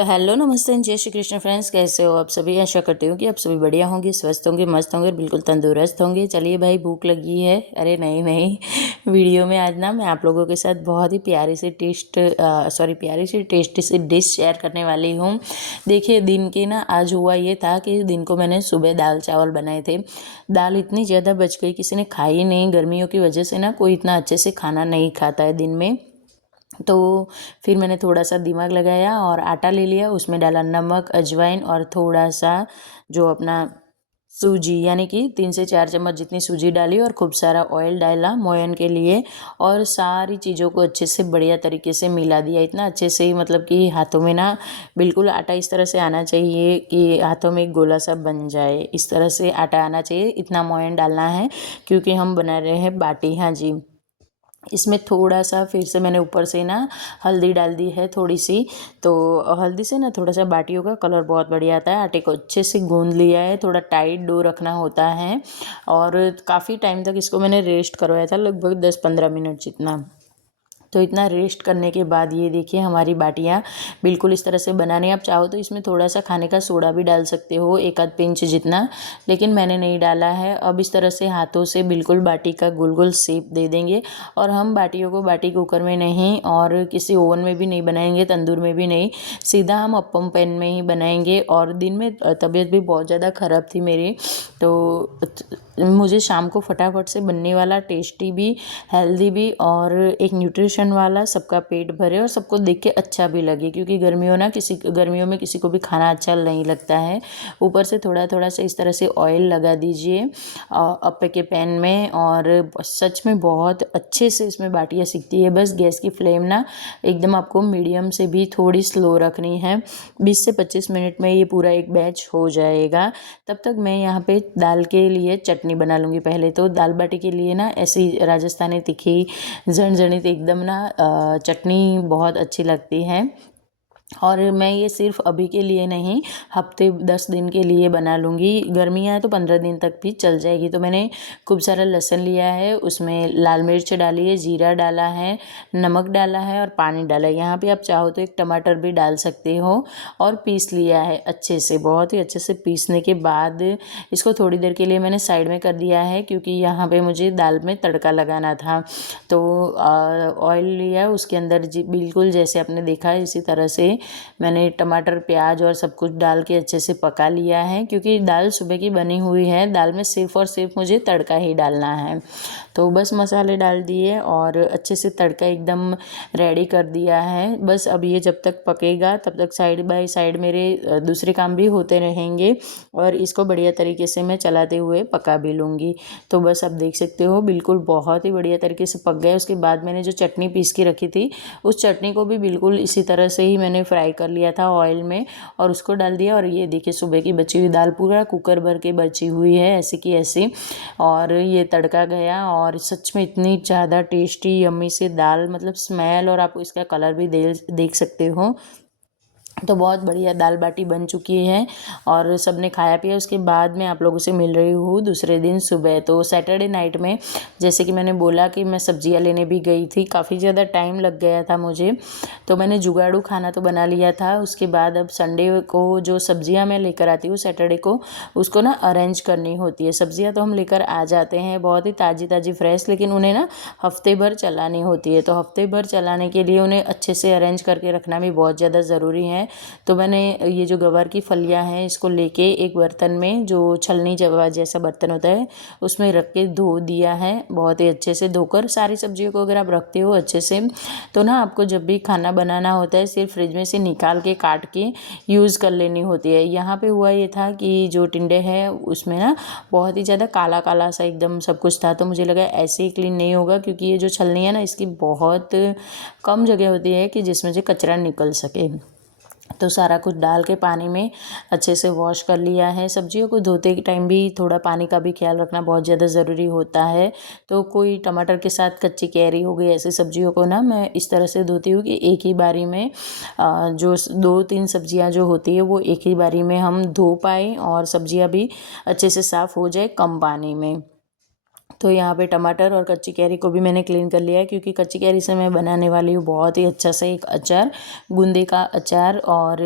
तो हेलो नमस्ते जय श्री कृष्ण फ्रेंड्स, कैसे हो आप सभी। आशा करती हूँ कि आप सभी बढ़िया होंगे, स्वस्थ होंगे, मस्त होंगे, बिल्कुल तंदुरुस्त होंगे। चलिए भाई, भूख लगी है। अरे नहीं वीडियो में आज ना मैं आप लोगों के साथ बहुत ही प्यारी सी टेस्टी सी डिश शेयर करने वाली हूँ। देखिए, दिन के ना आज हुआ ये था कि दिन को मैंने सुबह दाल चावल बनाए थे। दाल इतनी ज़्यादा बच गई, किसी ने खाई नहीं। गर्मियों की वजह से ना कोई इतना अच्छे से खाना नहीं खाता है दिन में। तो फिर मैंने थोड़ा सा दिमाग लगाया और आटा ले लिया, उसमें डाला नमक, अजवाइन और थोड़ा सा जो अपना सूजी, यानी कि 3 से 4 चम्मच जितनी सूजी डाली और खूब सारा ऑयल डाला मोयन के लिए। और सारी चीज़ों को अच्छे से बढ़िया तरीके से मिला दिया, इतना अच्छे से, मतलब कि हाथों में ना बिल्कुल आटा इस तरह से आना चाहिए कि हाथों में एक गोला सा बन जाए। इस तरह से आटा आना चाहिए, इतना मोयन डालना है क्योंकि हम बना रहे हैं बाटी। हाँ जी। इसमें थोड़ा सा फिर से मैंने ऊपर से ना हल्दी डाल दी है थोड़ी सी। तो हल्दी से ना थोड़ा सा बाटियों का कलर बहुत बढ़िया आता है। आटे को अच्छे से गूंद लिया है, थोड़ा टाइट डो रखना होता है। और काफ़ी टाइम तक इसको मैंने रेस्ट करवाया था, लगभग 10-15 मिनट जितना। तो इतना रेस्ट करने के बाद ये देखिए हमारी बाटियाँ बिल्कुल इस तरह से बनाने। आप चाहो तो इसमें थोड़ा सा खाने का सोडा भी डाल सकते हो, एक आध पिंच जितना, लेकिन मैंने नहीं डाला है। अब इस तरह से हाथों से बिल्कुल बाटी का गोल गोल शेप दे देंगे। और हम बाटियों को बाटी कुकर में नहीं और किसी ओवन में भी नहीं बनाएंगे, तंदूर में भी नहीं, सीधा हम अप्पम पैन में ही बनाएंगे। और दिन में तबीयत भी बहुत ज़्यादा ख़राब थी मेरी, तो मुझे शाम को फटाफट से बनने वाला, टेस्टी भी, हेल्दी भी और एक न्यूट्रिशन वाला, सबका पेट भरे और सबको देख के अच्छा भी लगे, क्योंकि गर्मियों में किसी को भी खाना अच्छा नहीं लगता है। ऊपर से थोड़ा थोड़ा सा इस तरह से ऑयल लगा दीजिए अप्पे के पैन में, और सच में बहुत अच्छे से इसमें बाटियाँ सिकती है। बस गैस की फ्लेम ना एकदम आपको मीडियम से भी थोड़ी स्लो रखनी है। 20 से 25 मिनट में ये पूरा एक बैच हो जाएगा। तब तक मैं यहाँ पे दाल के लिए चटनी बना लूँगी। पहले तो दाल बाटी के लिए ना ऐसी राजस्थानी तीखी झणझणीत एकदम ना चटनी बहुत अच्छी लगती है। और मैं ये सिर्फ अभी के लिए नहीं, हफ्ते 10 दिन के लिए बना लूँगी। गर्मियाँ हैं तो 15 दिन तक भी चल जाएगी। तो मैंने खूब सारा लहसुन लिया है, उसमें लाल मिर्च डाली है, जीरा डाला है, नमक डाला है और पानी डाला है। यहाँ पे आप चाहो तो एक टमाटर भी डाल सकते हो। और पीस लिया है अच्छे से, बहुत ही अच्छे से पीसने के बाद इसको थोड़ी देर के लिए मैंने साइड में कर दिया है, क्योंकि यहाँ पे मुझे दाल में तड़का लगाना था। तो ऑयल लिया, उसके अंदर बिल्कुल जैसे आपने देखा इसी तरह से मैंने टमाटर, प्याज और सब कुछ डाल के अच्छे से पका लिया है, क्योंकि दाल सुबह की बनी हुई है। दाल में सिर्फ और सिर्फ मुझे तड़का ही डालना है। तो बस मसाले डाल दिए और अच्छे से तड़का एकदम रेडी कर दिया है। बस अब ये जब तक पकेगा तब तक साइड बाय साइड मेरे दूसरे काम भी होते रहेंगे, और इसको बढ़िया तरीके से मैं चलाते हुए पका भी लूँगी। तो बस आप देख सकते हो बिल्कुल बहुत ही बढ़िया तरीके से पक गए। उसके बाद मैंने जो चटनी पीस के रखी थी, उस चटनी को भी बिल्कुल इसी तरह से ही मैंने फ्राई कर लिया था ऑयल में, और उसको डाल दिया। और ये देखिए सुबह की बची हुई दाल, पूरा कुकर भर के बची हुई है ऐसी की ऐसी, और ये तड़का गया। और सच में इतनी ज़्यादा टेस्टी यम्मी से दाल, मतलब स्मेल, और आप इसका कलर भी देख सकते हो। तो बहुत बढ़िया दाल बाटी बन चुकी है और सबने खाया पिया। उसके बाद मैं आप लोगों से मिल रही हूँ दूसरे दिन सुबह। तो सैटरडे नाइट में, जैसे कि मैंने बोला कि मैं सब्जियाँ लेने भी गई थी, काफ़ी ज़्यादा टाइम लग गया था मुझे, तो मैंने जुगाड़ू खाना तो बना लिया था। उसके बाद अब संडे को जो सब्जियाँ मैं लेकर आती हूँ सैटरडे को, उसको ना अरेंज करनी होती है। सब्जियाँ तो हम लेकर आ जाते हैं बहुत ही ताज़ी ताज़ी फ्रेश, लेकिन उन्हें ना हफ्ते भर चलानी होती है। तो हफ्ते भर चलाने के लिए उन्हें अच्छे से अरेंज करके रखना भी बहुत ज़्यादा ज़रूरी है। तो मैंने ये जो गवार की फलियां हैं इसको लेके एक बर्तन में, जो छलनी जैसा बर्तन होता है, उसमें रख के धो दिया है। बहुत ही अच्छे से धोकर सारी सब्जियों को अगर आप रखते हो अच्छे से, तो ना आपको जब भी खाना बनाना होता है सिर्फ फ्रिज में से निकाल के काट के यूज़ कर लेनी होती है। यहाँ पे हुआ ये था कि जो टिंडे हैं उसमें ना बहुत ही ज़्यादा काला काला सा एकदम सब कुछ था। तो मुझे लगा ऐसे ही क्लीन नहीं होगा, क्योंकि ये जो छलनी है ना इसकी बहुत कम जगह होती है कि जिसमें से कचरा निकल सके। तो सारा कुछ डाल के पानी में अच्छे से वॉश कर लिया है। सब्जियों को धोते के टाइम भी थोड़ा पानी का भी ख्याल रखना बहुत ज़्यादा ज़रूरी होता है। तो कोई टमाटर के साथ कच्ची कैरी हो गई, ऐसी सब्जियों को ना मैं इस तरह से धोती हूँ कि एक ही बारी में जो 2-3 सब्जियाँ जो होती है वो एक ही बारी में हम धो पाएँ और सब्जियाँ भी अच्छे से साफ़ हो जाए कम पानी में। तो यहाँ पे टमाटर और कच्ची कैरी को भी मैंने क्लीन कर लिया है, क्योंकि कच्ची कैरी से मैं बनाने वाली हूँ बहुत ही अच्छा सा एक अचार, गूंदे का अचार। और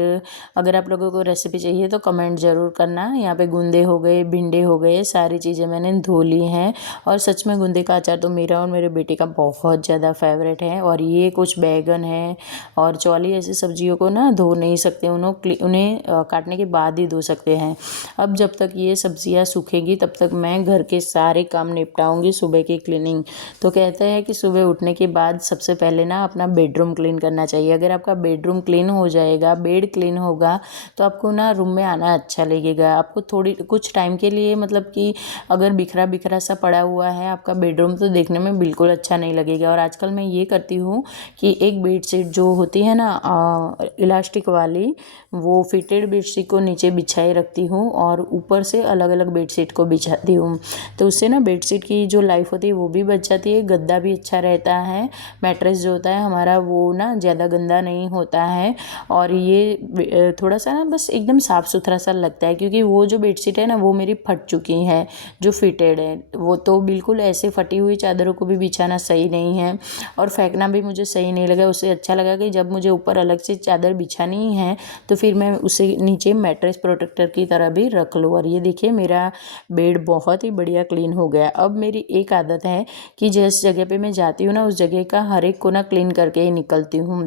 अगर आप लोगों को रेसिपी चाहिए तो कमेंट ज़रूर करना। यहाँ पे गूंदे हो गए, भिंडे हो गए, सारी चीज़ें मैंने धो ली हैं। और सच में गूंदे का अचार तो मेरा और मेरे बेटे का बहुत ज़्यादा फेवरेट है। और ये कुछ बैगन है और चौली, ऐसी सब्जियों को ना धो नहीं सकते, उन्हें काटने के बाद ही धो सकते हैं। अब जब तक ये सब्जियां सूखेगी तब तक मैं घर के सारे काम निपटाऊंगी, सुबह की क्लीनिंग। तो कहते हैं कि सुबह उठने के बाद सबसे पहले ना अपना बेडरूम क्लीन करना चाहिए। अगर आपका बेडरूम क्लीन हो जाएगा, बेड क्लीन होगा, तो आपको ना रूम में आना अच्छा लगेगा। आपको थोड़ी कुछ टाइम के लिए, मतलब कि अगर बिखरा बिखरा सा पड़ा हुआ है आपका बेडरूम, तो देखने में बिल्कुल अच्छा नहीं लगेगा। और आजकल मैं ये करती हूँ कि एक बेडशीट जो होती है ना इलास्टिक वाली, वो फिटेड बेडशीट को नीचे बिछाए रखती हूँ और ऊपर से अलग अलग बेडशीट को बिछाती हूँ। तो उससे ना बेडशीट की जो लाइफ होती है वो भी बच जाती है, गद्दा भी अच्छा रहता है, मैट्रेस जो होता है हमारा वो ना ज़्यादा गंदा नहीं होता है। और ये थोड़ा सा ना बस एकदम साफ़ सुथरा सा लगता है, क्योंकि वो जो बेडशीट है ना वो मेरी फट चुकी है, जो फिटेड है वो। तो बिल्कुल ऐसे फटी हुई चादरों को भी बिछाना सही नहीं है और फेंकना भी मुझे सही नहीं लगा। उससे अच्छा लगा कि जब मुझे ऊपर अलग से चादर बिछानी है तो फिर मैं उसे नीचे मैट्रेस प्रोटेक्टर की तरह भी रख लूँ। और ये देखिए मेरा बेड बहुत ही बढ़िया क्लीन हो गया। अब मेरी एक आदत है कि जिस जगह पे मैं जाती हूँ ना उस जगह का हर एक कोना क्लीन करके ही निकलती हूँ।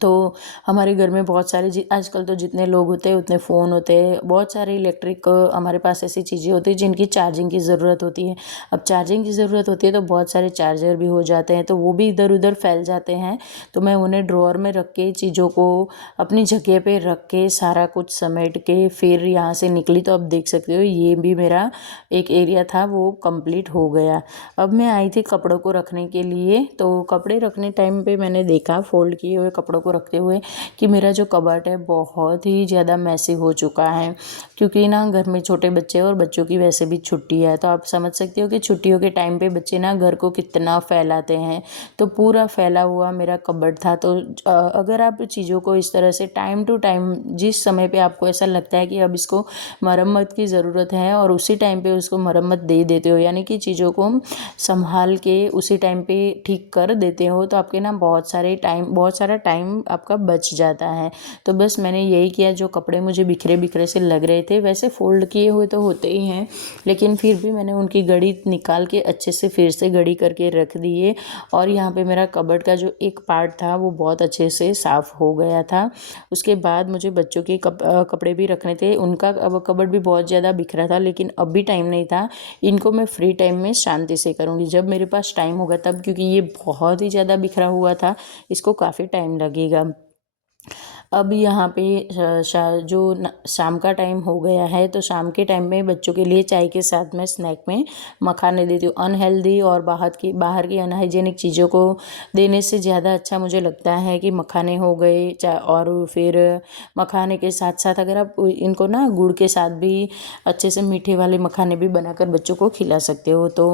तो हमारे घर में बहुत सारे आजकल तो जितने लोग होते हैं उतने फ़ोन होते हैं, बहुत सारे इलेक्ट्रिक हमारे पास ऐसी चीज़ें होती हैं जिनकी चार्जिंग की ज़रूरत होती है। अब चार्जिंग की ज़रूरत होती है तो बहुत सारे चार्जर भी हो जाते हैं, तो वो भी इधर उधर फैल जाते हैं। तो मैं उन्हें ड्रॉअर में रख के, चीज़ों को अपनी जगह पे रख के, सारा कुछ समेट के फिर यहाँ से निकली। तो अब देख सकते हो ये भी मेरा एक एरिया था वो कंप्लीट हो गया। अब मैं आई थी कपड़ों को रखने के लिए। तो कपड़े रखने टाइम पे मैंने देखा फोल्ड किए हुए कपड़ों को रखते हुए कि मेरा जो कबर्ड है बहुत ही ज़्यादा मैसी हो चुका है, क्योंकि ना घर में छोटे बच्चे और बच्चों की वैसे भी छुट्टी है। तो आप समझ सकते हो कि छुट्टियों के टाइम पे बच्चे ना घर को कितना फैलाते हैं। तो पूरा फैला हुआ मेरा कबर्ड था। तो अगर आप चीज़ों को इस तरह से टाइम टू टाइम, जिस समय पे आपको ऐसा लगता है कि अब इसको मरम्मत की ज़रूरत है और उसी टाइम पे उसको मरम्मत दे देते हो, यानी कि चीज़ों को संभाल के उसी टाइम पे ठीक कर देते हो, तो आपके ना बहुत सारा टाइम आपका बच जाता है। तो बस मैंने यही किया। जो कपड़े मुझे बिखरे बिखरे से लग रहे थे, वैसे फोल्ड किए हुए तो होते ही हैं, लेकिन फिर भी मैंने उनकी गड़ी निकाल के अच्छे से फिर से गड़ी करके रख दिए। और यहाँ पे मेरा कबर्ड का जो एक पार्ट था वो बहुत अच्छे से साफ़ हो गया था। उसके बाद मुझे बच्चों के कपड़े भी रखने थे। उनका अब कबर्ड भी बहुत ज़्यादा बिखरा था, लेकिन अब भी टाइम नहीं था। इनको मैं फ्री टाइम में शांति से करूँगी, जब मेरे पास टाइम होगा तब, क्योंकि ये बहुत ही ज़्यादा बिखरा हुआ था, इसको काफ़ी टाइम लगेगा। अब यहाँ पे शाम का टाइम हो गया है, तो शाम के टाइम में बच्चों के लिए चाय के साथ में स्नैक में मखाने देती हूँ। अनहेल्दी और बाहर की अनहाइजेनिक चीज़ों को देने से ज़्यादा अच्छा मुझे लगता है कि मखाने हो गए और फिर मखाने के साथ साथ अगर आप इनको ना गुड़ के साथ भी अच्छे से मीठे वाले मखाने भी बनाकर बच्चों को खिला सकते हो। तो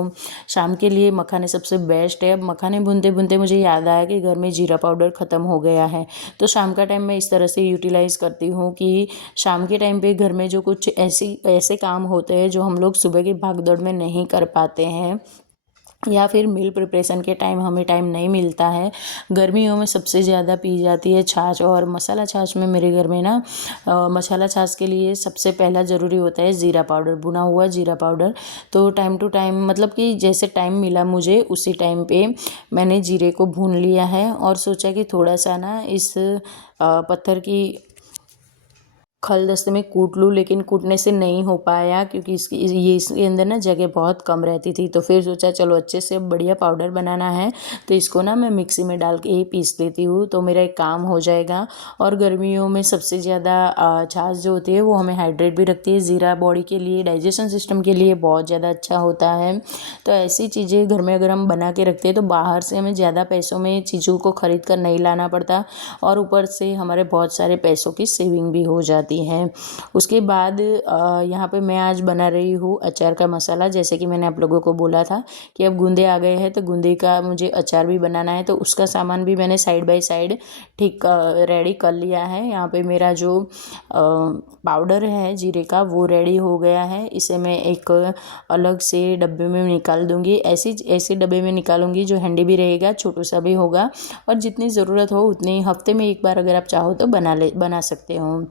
शाम के लिए मखाने सबसे बेस्ट है। अब मखाने भूनते भूनते मुझे याद आया कि घर में जीरा पाउडर ख़त्म हो गया है। तो शाम का टाइम मैं इस तरह से यूटिलाइज़ करती हूँ कि शाम के टाइम पे घर में जो कुछ ऐसे काम होते हैं जो हम लोग सुबह की भागदौड़ में नहीं कर पाते हैं, या फिर मील प्रिपरेशन के टाइम हमें टाइम नहीं मिलता है। गर्मियों में सबसे ज़्यादा पी जाती है छाछ, और मसाला छाछ में मेरे घर में ना मसाला छाछ के लिए सबसे पहला ज़रूरी होता है ज़ीरा पाउडर, भुना हुआ ज़ीरा पाउडर। तो टाइम टू टाइम, मतलब कि जैसे टाइम मिला मुझे उसी टाइम पे मैंने जीरे को भून लिया है और सोचा कि थोड़ा सा ना इस पत्थर की खलदस्ते में कूट लूँ, लेकिन कूटने से नहीं हो पाया, क्योंकि इसके अंदर ना जगह बहुत कम रहती थी। तो फिर सोचा चलो अच्छे से बढ़िया पाउडर बनाना है, तो इसको ना मैं मिक्सी में डाल के ही पीस लेती हूँ, तो मेरा एक काम हो जाएगा। और गर्मियों में सबसे ज़्यादा छाछ जो होती है वो हमें हाइड्रेट भी रखती है। ज़ीरा बॉडी के लिए, डाइजेशन सिस्टम के लिए बहुत ज़्यादा अच्छा होता है। तो ऐसी चीज़ें घर में अगर हम बना के रखते हैं तो बाहर से हमें ज़्यादा पैसों में चीज़ों को ख़रीद कर नहीं लाना पड़ता, और ऊपर से हमारे बहुत सारे पैसों की सेविंग भी हो जाती जाती है। उसके बाद यहाँ पे मैं आज बना रही हूँ अचार का मसाला। जैसे कि मैंने आप लोगों को बोला था कि अब गूंदे आ गए हैं तो गूंदे का मुझे अचार भी बनाना है, तो उसका सामान भी मैंने साइड बाय साइड ठीक रेडी कर लिया है। यहाँ पे मेरा जो पाउडर है जीरे का वो रेडी हो गया है। इसे मैं एक अलग से डब्बे में निकाल दूँगी। ऐसे डब्बे में निकालूंगी जो हैंडी भी रहेगा, छोटू सा भी होगा, और जितनी ज़रूरत हो उतनी हफ्ते में एक बार अगर आप चाहो तो बना सकते हो,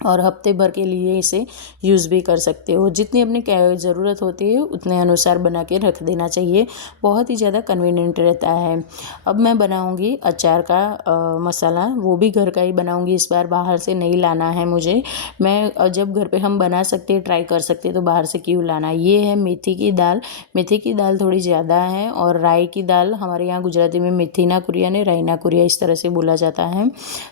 और हफ्ते भर के लिए इसे यूज़ भी कर सकते हो। जितनी अपनी ज़रूरत होती है उतने अनुसार बना के रख देना चाहिए, बहुत ही ज़्यादा कन्वीनियंट रहता है। अब मैं बनाऊंगी अचार का मसाला, वो भी घर का ही बनाऊंगी इस बार, बाहर से नहीं लाना है मुझे। मैं जब घर पे हम बना सकते ट्राई कर सकते तो बाहर से क्यों लाना। ये है मेथी की दाल। मेथी की दाल थोड़ी ज़्यादा है, और राई की दाल हमारे यहाँ गुजराती में मेथी ना कुरिया ने राई ना कुरिया इस तरह से बोला जाता है।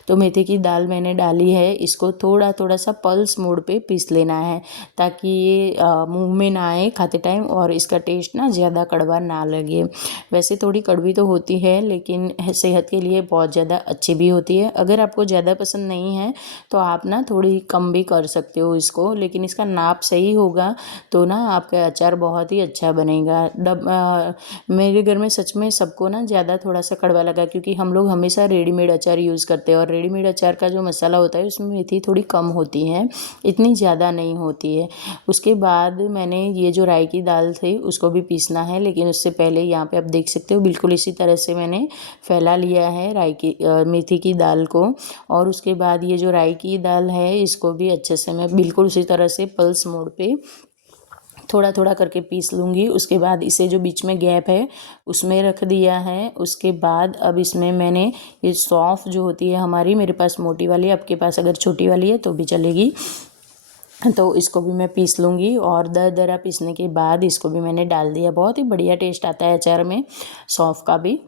तो मेथी की दाल मैंने डाली है। इसको थोड़ा थोड़ा सा पल्स मोड पे पीस लेना है ताकि ये मुंह में ना आए खाते टाइम, और इसका टेस्ट ना ज़्यादा कड़वा ना लगे। वैसे थोड़ी कड़वी तो होती है लेकिन सेहत के लिए बहुत ज़्यादा अच्छी भी होती है। अगर आपको ज़्यादा पसंद नहीं है तो आप ना थोड़ी कम भी कर सकते हो इसको, लेकिन इसका नाप सही होगा तो ना आपका अचार बहुत ही अच्छा बनेगा। मेरे घर में सच में सबको ना ज़्यादा थोड़ा सा कड़वा लगा, क्योंकि हम लोग हमेशा रेडीमेड अचार यूज़ करते हैं, और रेडीमेड अचार का जो मसाला होता है उसमें मेथी थोड़ी कम होती है, इतनी ज़्यादा नहीं होती है। उसके बाद मैंने ये जो राई की दाल थी उसको भी पीसना है, लेकिन उससे पहले यहाँ पे आप देख सकते हो बिल्कुल इसी तरह से मैंने फैला लिया है मेथी की दाल को। और उसके बाद ये जो राई की दाल है इसको भी अच्छे से मैं बिल्कुल उसी तरह से पल्स मोड पे थोड़ा थोड़ा करके पीस लूँगी। उसके बाद इसे जो बीच में गैप है उसमें रख दिया है। उसके बाद अब इसमें मैंने ये सौंफ जो होती है हमारी, मेरे पास मोटी वाली, आपके पास अगर छोटी वाली है तो भी चलेगी, तो इसको भी मैं पीस लूँगी। और दरदरा पीसने के बाद इसको भी मैंने डाल दिया। बहुत ही बढ़िया टेस्ट आता है अचार में सौंफ का भी।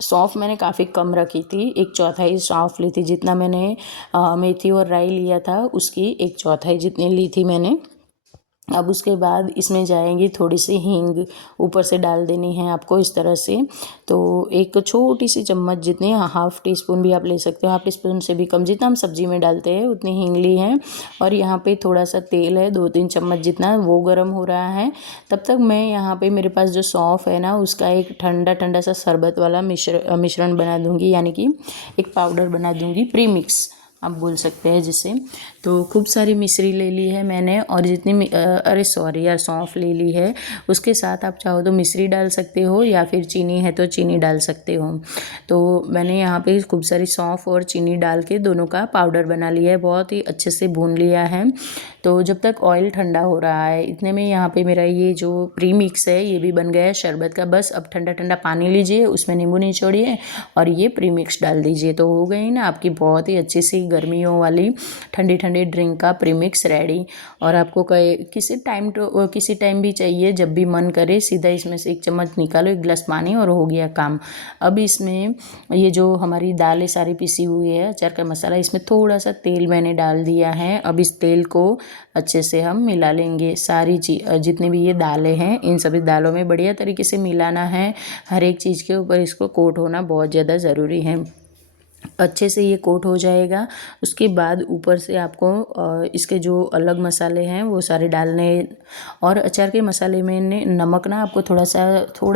सौंफ मैंने काफ़ी कम रखी थी, 1/4 सौंफ ली थी। जितना मैंने मेथी और राई लिया था उसकी 1/4 जितनी ली थी मैंने। अब उसके बाद इसमें जाएंगी थोड़ी सी हींग, ऊपर से डाल देनी है आपको इस तरह से। तो एक छोटी सी चम्मच जितनी, 1/2 टीस्पून भी आप ले सकते हो, 1/2 टीस्पून से भी कम, जितना हम सब्जी में डालते हैं उतनी हींग ली है। और यहाँ पे थोड़ा सा तेल है 2-3 चम्मच जितना, वो गर्म हो रहा है। तब तक मैं यहाँ पे मेरे पास जो सौंफ है ना उसका एक ठंडा ठंडा सा शरबत वाला मिश्रण बना दूँगी, यानी कि एक पाउडर बना दूँगी, प्री मिक्स आप बोल सकते हैं जिसे। तो खूब सारी मिश्री ले ली है मैंने, और जितनी यार सौंफ ले ली है। उसके साथ आप चाहो तो मिश्री डाल सकते हो, या फिर चीनी है तो चीनी डाल सकते हो। तो मैंने यहाँ पे खूब सारी सौंफ और चीनी डाल के दोनों का पाउडर बना लिया है, बहुत ही अच्छे से भून लिया है। तो जब तक ऑयल ठंडा हो रहा है इतने में यहाँ पे मेरा ये जो प्री मिक्स है ये भी बन गया है शरबत का। बस अब ठंडा ठंडा पानी लीजिए, उसमें नींबू निचोड़िए और ये प्री मिक्स डाल दीजिए, तो हो गई ना आपकी बहुत ही अच्छी सी गर्मियों वाली ठंडी ठंडी ड्रिंक का प्री मिक्स रेडी। और आपको किसी टाइम भी चाहिए, जब भी मन करे सीधा इसमें से 1 चम्मच निकालो, 1 गिलास पानी, और हो गया काम। अब इसमें ये जो हमारी दालें सारी पिसी हुई है अचार का मसाला, इसमें थोड़ा सा तेल मैंने डाल दिया है। अब इस तेल को अच्छे से हम मिला लेंगे। सारी जितनी भी ये दालें हैं इन सभी दालों में बढ़िया तरीके से मिलाना है। हर एक चीज़ के ऊपर इसको कोट होना बहुत ज़्यादा ज़रूरी है। अच्छे से ये कोट हो जाएगा। उसके बाद ऊपर से आपको इसके जो अलग मसाले हैं वो सारे डालने, और अचार के मसाले में नमक ना आपको थोड़ा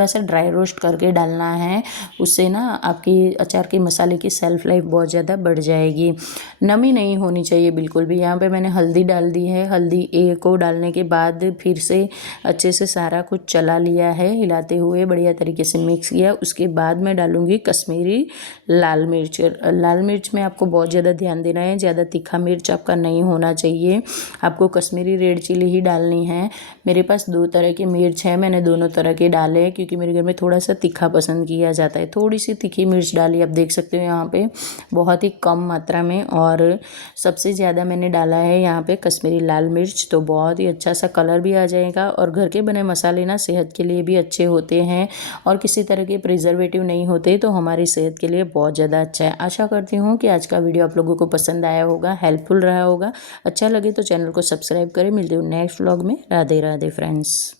सा ड्राई रोस्ट करके डालना है। उससे ना आपकी अचार के मसाले की सेल्फ लाइफ बहुत ज़्यादा बढ़ जाएगी। नमी नहीं होनी चाहिए बिल्कुल भी। यहाँ पे मैंने हल्दी डाल दी है। हल्दी को डालने के बाद फिर से अच्छे से सारा कुछ चला लिया है, हिलाते हुए बढ़िया तरीके से मिक्स किया। उसके बाद मैं डालूँगी कश्मीरी लाल मिर्च। लाल मिर्च में आपको बहुत ज़्यादा ध्यान देना है, ज़्यादा तीखा मिर्च आपका नहीं होना चाहिए। आपको कश्मीरी रेड चिली ही डालनी है। मेरे पास 2 तरह की मिर्च है, मैंने दोनों तरह के डाले हैं क्योंकि मेरे घर में थोड़ा सा तीखा पसंद किया जाता है। थोड़ी सी तीखी मिर्च डाली, आप देख सकते हो यहाँ पे बहुत ही कम मात्रा में। और सबसे ज़्यादा मैंने डाला है यहाँ पे कश्मीरी लाल मिर्च, तो बहुत ही अच्छा सा कलर भी आ जाएगा। और घर के बने मसाले ना सेहत के लिए भी अच्छे होते हैं, और किसी तरह के प्रिजर्वेटिव नहीं होते, तो हमारी सेहत के लिए बहुत ज़्यादा अच्छा है। आशा करती हूँ कि आज का वीडियो आप लोगों को पसंद आया होगा, हेल्पफुल रहा होगा। अच्छा लगे तो चैनल को सब्सक्राइब करें। मिलते हैं नेक्स्ट व्लॉग में। राधे राधे फ्रेंड्स।